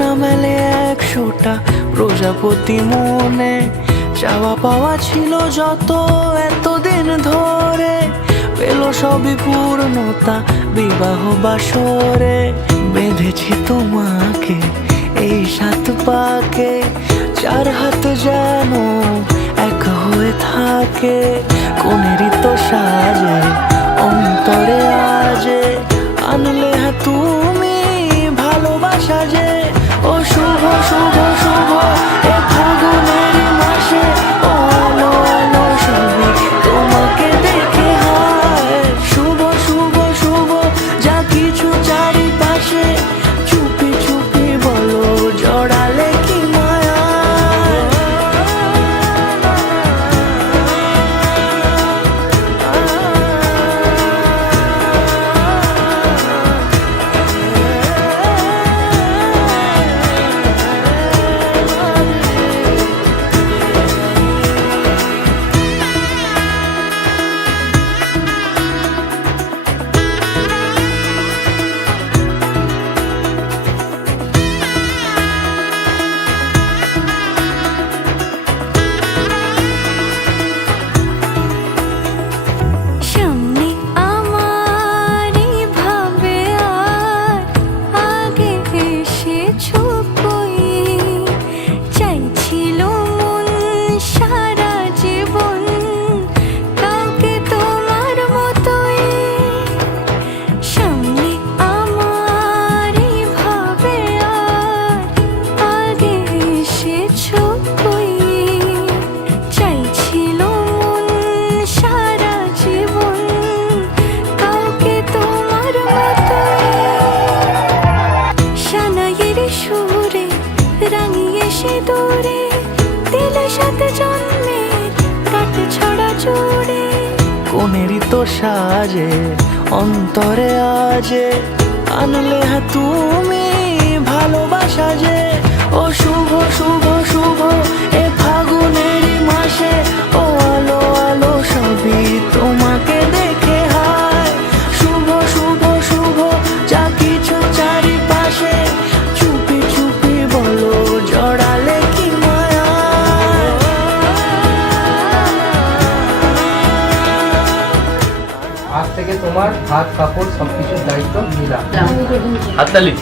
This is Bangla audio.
না মেলে 100টা প্রজাপতি মনে, চাওয়া পাওয়া ছিল যত এতদিন ধরে, পেল সবই পূর্ণতা বিবাহ বাসরে। বেঁধেছি তোমাকে এই 7 পাকে, 4 হাত যেন এক হয়ে থাকে। কোনেরই তো সাজে অন্তরে আজে, আনলে হ্যাঁ তুমি ভালোবাসা যে। ও শুভ শুভ শুভ এ ফাগুনের মাসে, ও আলো আলো সবই তোমাকে দেখে হয়। শুভ শুভ শুভ যা কিছু চারিপাশে, চুপি চুপি বলো জড়ালে কি মায়া। দূরে দিলে 7 জন্মের কাট ছড়া জুড়ে। কোনেরই তো সাজে অন্তরে আজে, আনলে হ্যাঁ তুমি ভালোবাসা যে। ও শুভ শুভ শুভ এ ফাগুনের মাসে, ও আলো আলো সবই তোমাকে দেখে হয়। শুভ শুভ শুভ যা কিছু চারিপাশে, চুপি চুপি বলো জড়ালে কি মায়া। আজ থেকে তোমার হাত কাপড় সবকিছুর দায়িত্ব নিলাম। হাততালি।